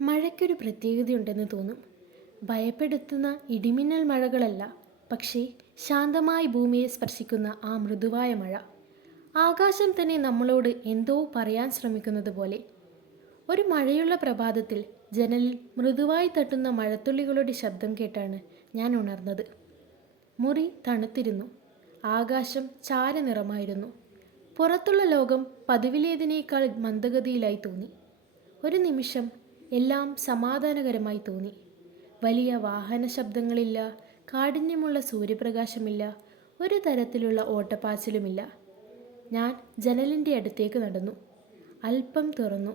മഴയ്ക്കൊരു പ്രത്യേകതയുണ്ടെന്ന് തോന്നും. ഭയപ്പെടുത്തുന്ന ഇടിമിന്നൽ മഴകളല്ല, പക്ഷേ ശാന്തമായി ഭൂമിയെ സ്പർശിക്കുന്ന ആ മൃദുവായ മഴ. ആകാശം തന്നെ നമ്മളോട് എന്തോ പറയാൻ ശ്രമിക്കുന്നത് പോലെ. ഒരു മഴയുള്ള പ്രഭാതത്തിൽ ജനലിൽ മൃദുവായി തട്ടുന്ന മഴത്തുള്ളികളുടെ ശബ്ദം കേട്ടാണ് ഞാൻ ഉണർന്നത്. മുറി തണുത്തിരുന്നു. ആകാശം ചാരനിറമായിരുന്നു. പുറത്തുള്ള ലോകം പതിവിലേതിനേക്കാൾ മന്ദഗതിയിലായി തോന്നി. ഒരു നിമിഷം എല്ലാം സമാധാനകരമായി തോന്നി. വലിയ വാഹന ശബ്ദങ്ങളില്ല, കാഠിന്യമുള്ള സൂര്യപ്രകാശമില്ല, ഒരു തരത്തിലുള്ള ഓട്ടപ്പാച്ചിലുമില്ല. ഞാൻ ജനലിൻ്റെ അടുത്തേക്ക് നടന്നു. അല്പം തുറന്നു.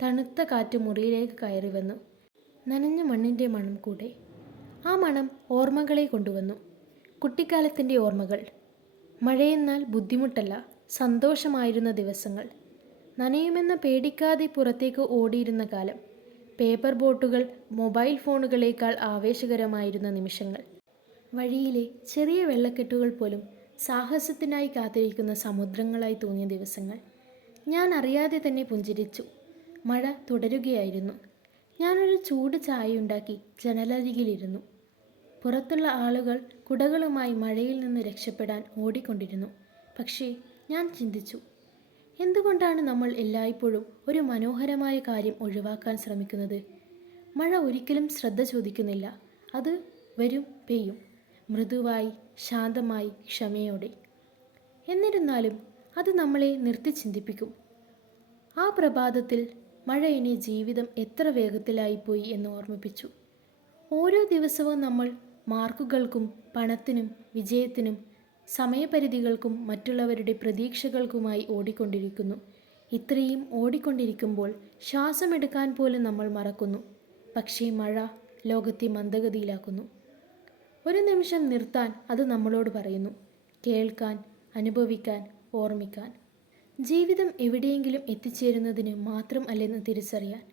തണുത്ത കാറ്റ് മുറിയിലേക്ക് കയറി വന്നു. നനഞ്ഞ മണ്ണിൻ്റെ മണം കൂടെ. ആ മണം ഓർമ്മകളെ കൊണ്ടുവന്നു. കുട്ടിക്കാലത്തിൻ്റെ ഓർമ്മകൾ. മഴയെന്നാൽ ബുദ്ധിമുട്ടല്ല, സന്തോഷമായിരുന്ന ദിവസങ്ങൾ. നനയുമെന്ന് പേടിക്കാതെ പുറത്തേക്ക് ഓടിയിരുന്ന കാലം. പേപ്പർ ബോട്ടുകൾ മൊബൈൽ ഫോണുകളേക്കാൾ ആവേശകരമായിരുന്ന നിമിഷങ്ങൾ. വഴിയിലെ ചെറിയ വെള്ളക്കെട്ടുകൾ പോലും സാഹസത്തിനായി കാത്തിരിക്കുന്ന സമുദ്രങ്ങളായി തോന്നിയ ദിവസങ്ങൾ. ഞാൻ അറിയാതെ തന്നെ പുഞ്ചിരിച്ചു. മഴ തുടരുകയായിരുന്നു. ഞാനൊരു ചൂട് ചായയുണ്ടാക്കി ജനലരികിലിരുന്നു. പുറത്തുള്ള ആളുകൾ കുടകളുമായി മഴയിൽ നിന്ന് രക്ഷപ്പെടാൻ ഓടിക്കൊണ്ടിരുന്നു. പക്ഷേ ഞാൻ ചിന്തിച്ചു, എന്തുകൊണ്ടാണ് നമ്മൾ എല്ലായ്പ്പോഴും ഒരു മനോഹരമായ കാര്യം ഒഴിവാക്കാൻ ശ്രമിക്കുന്നത്? മഴ ഒരിക്കലും ശ്രദ്ധ ചോദിക്കുന്നില്ല. അത് വരും, പെയ്യും, മൃദുവായി, ശാന്തമായി, ക്ഷമയോടെ. എന്നിരുന്നാലും അത് നമ്മളെ നിർത്തി ചിന്തിപ്പിക്കും. ആ പ്രഭാതത്തിൽ മഴ എന്നെ ജീവിതം എത്ര വേഗത്തിലായിപ്പോയി എന്ന് ഓർമ്മിപ്പിച്ചു. ഓരോ ദിവസവും നമ്മൾ മാർക്കുകൾക്കും പണത്തിനും വിജയത്തിനും സമയപരിധികൾക്കും മറ്റുള്ളവരുടെ പ്രതീക്ഷകൾക്കുമായി ഓടിക്കൊണ്ടിരിക്കുന്നു. ഇത്രയും ഓടിക്കൊണ്ടിരിക്കുമ്പോൾ ശ്വാസമെടുക്കാൻ പോലും നമ്മൾ മറക്കുന്നു. പക്ഷേ മഴ ലോകത്തെ മന്ദഗതിയിലാക്കുന്നു. ഒരു നിമിഷം നിർത്താൻ അത് നമ്മളോട് പറയുന്നു. കേൾക്കാൻ, അനുഭവിക്കാൻ, ഓർമ്മിക്കാൻ. ജീവിതം എവിടെയെങ്കിലും എത്തിച്ചേരുന്നതിന് മാത്രം അല്ലെന്ന് തിരിച്ചറിയാൻ.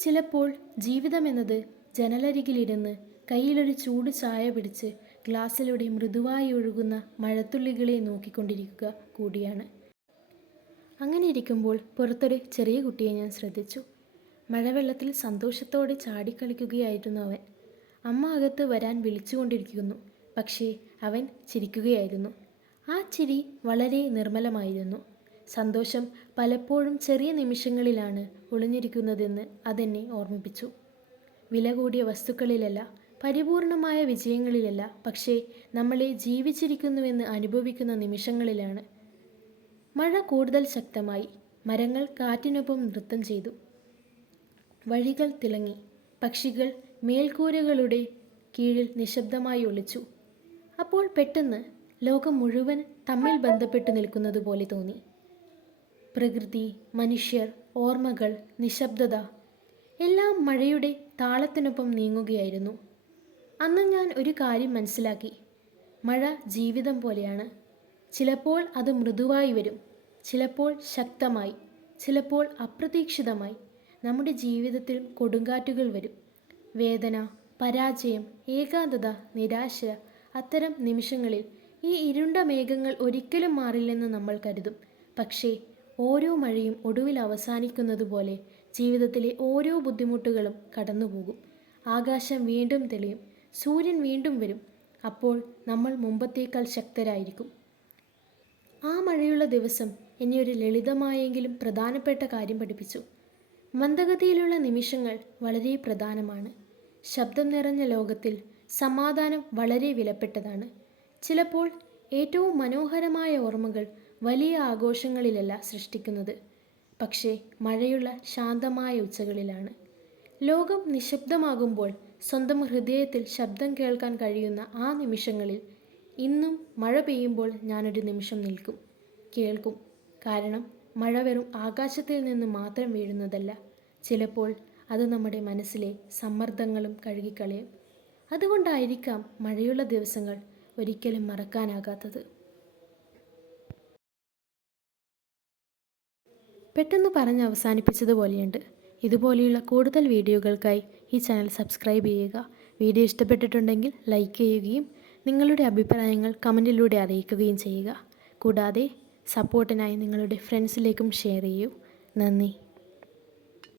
ചിലപ്പോൾ ജീവിതമെന്നത് ജനലരികിലിരുന്ന് കയ്യിലൊരു ചൂട് ചായ പിടിച്ച് ഗ്ലാസ്സിലൂടെ മൃദുവായി ഒഴുകുന്ന മഴത്തുള്ളികളെ നോക്കിക്കൊണ്ടിരിക്കുക കൂടിയാണ്. അങ്ങനെ ഇരിക്കുമ്പോൾ പുറത്തൊരു ചെറിയ കുട്ടിയെ ഞാൻ ശ്രദ്ധിച്ചു. മഴവെള്ളത്തിൽ സന്തോഷത്തോടെ ചാടിക്കളിക്കുകയായിരുന്നു അവൻ. അമ്മ അകത്ത് വരാൻ വിളിച്ചുകൊണ്ടിരിക്കുന്നു. പക്ഷേ അവൻ ചിരിക്കുകയായിരുന്നു. ആ ചിരി വളരെ നിർമ്മലമായിരുന്നു. സന്തോഷം പലപ്പോഴും ചെറിയ നിമിഷങ്ങളിലാണ് ഒളിഞ്ഞിരിക്കുന്നതെന്ന് അതെന്നെ ഓർമ്മിപ്പിച്ചു. വില കൂടിയ വസ്തുക്കളിലല്ല, പരിപൂർണമായ വിജയങ്ങളിലല്ല, പക്ഷേ നമ്മളെ ജീവിച്ചിരിക്കുന്നുവെന്ന് അനുഭവിക്കുന്ന നിമിഷങ്ങളിലാണ്. മഴ കൂടുതൽ ശക്തമായി. മരങ്ങൾ കാറ്റിനൊപ്പം നൃത്തം ചെയ്തു. വഴികൾ തിളങ്ങി. പക്ഷികൾ മേൽക്കൂരകളുടെ കീഴിൽ നിശബ്ദമായി ഒളിച്ചു. അപ്പോൾ പെട്ടെന്ന് ലോകം മുഴുവൻ തമ്മിൽ ബന്ധപ്പെട്ട് നിൽക്കുന്നത് പോലെ തോന്നി. പ്രകൃതി, മനുഷ്യർ, ഓർമ്മകൾ, നിശബ്ദത എല്ലാം മഴയുടെ താളത്തിനൊപ്പം നീങ്ങുകയായിരുന്നു. അന്ന് ഞാൻ ഒരു കാര്യം മനസ്സിലാക്കി. മഴ ജീവിതം പോലെയാണ്. ചിലപ്പോൾ അത് മൃദുവായി വരും, ചിലപ്പോൾ ശക്തമായി, ചിലപ്പോൾ അപ്രതീക്ഷിതമായി. നമ്മുടെ ജീവിതത്തിൽ കൊടുങ്കാറ്റുകൾ വരും. വേദന, പരാജയം, ഏകാന്തത, നിരാശ. അത്തരം നിമിഷങ്ങളിൽ ഈ ഇരുണ്ട മേഘങ്ങൾ ഒരിക്കലും മാറില്ലെന്ന് നമ്മൾ കരുതും. പക്ഷേ ഓരോ മഴയും ഒടുവിൽ അവസാനിക്കുന്നത് പോലെ ജീവിതത്തിലെ ഓരോ ബുദ്ധിമുട്ടുകളും കടന്നുപോകും. ആകാശം വീണ്ടും തെളിയും, സൂര്യൻ വീണ്ടും വരും. അപ്പോൾ നമ്മൾ മുമ്പത്തേക്കാൾ ശക്തരായിരിക്കും. ആ മഴയുള്ള ദിവസം എന്നെ ഒരു ലളിതമായെങ്കിലും പ്രധാനപ്പെട്ട കാര്യം പഠിപ്പിച്ചു. മന്ദഗതിയിലുള്ള നിമിഷങ്ങൾ വളരെ പ്രധാനമാണ്. ശബ്ദം നിറഞ്ഞ ലോകത്തിൽ സമാധാനം വളരെ വിലപ്പെട്ടതാണ്. ചിലപ്പോൾ ഏറ്റവും മനോഹരമായ ഓർമ്മകൾ വലിയ ആഘോഷങ്ങളിലല്ല സൃഷ്ടിക്കുന്നത്, പക്ഷേ മഴയുള്ള ശാന്തമായ ഉച്ചകളിലാണ്. ലോകം നിശബ്ദമാകുമ്പോൾ സ്വന്തം ഹൃദയത്തിൽ ശബ്ദം കേൾക്കാൻ കഴിയുന്ന ആ നിമിഷങ്ങളിൽ ഇന്നും മഴ പെയ്യുമ്പോൾ ഞാനൊരു നിമിഷം നിൽക്കും, കേൾക്കും. കാരണം മഴ വെറും ആകാശത്തിൽ നിന്ന് മാത്രം വീഴുന്നതല്ല. ചിലപ്പോൾ അത് നമ്മുടെ മനസ്സിലെ സമ്മർദ്ദങ്ങളും കഴുകിക്കളയും. അതുകൊണ്ടായിരിക്കാം മഴയുള്ള ദിവസങ്ങൾ ഒരിക്കലും മറക്കാനാകാത്തത്. പെട്ടെന്ന് പറഞ്ഞ് അവസാനിപ്പിച്ചതുപോലെയുണ്ട്. ഇതുപോലെയുള്ള കൂടുതൽ വീഡിയോകൾക്കായി ഈ ചാനൽ സബ്സ്ക്രൈബ് ചെയ്യുക. വീഡിയോ ഇഷ്ടപ്പെട്ടിട്ടുണ്ടെങ്കിൽ ലൈക്ക് ചെയ്യുകയും നിങ്ങളുടെ അഭിപ്രായങ്ങൾ കമൻറ്റിലൂടെ അറിയിക്കുകയും ചെയ്യുക. കൂടാതെ സപ്പോർട്ടിനായി നിങ്ങളുടെ ഫ്രണ്ട്സിലേക്കും ഷെയർ ചെയ്യൂ. നന്ദി.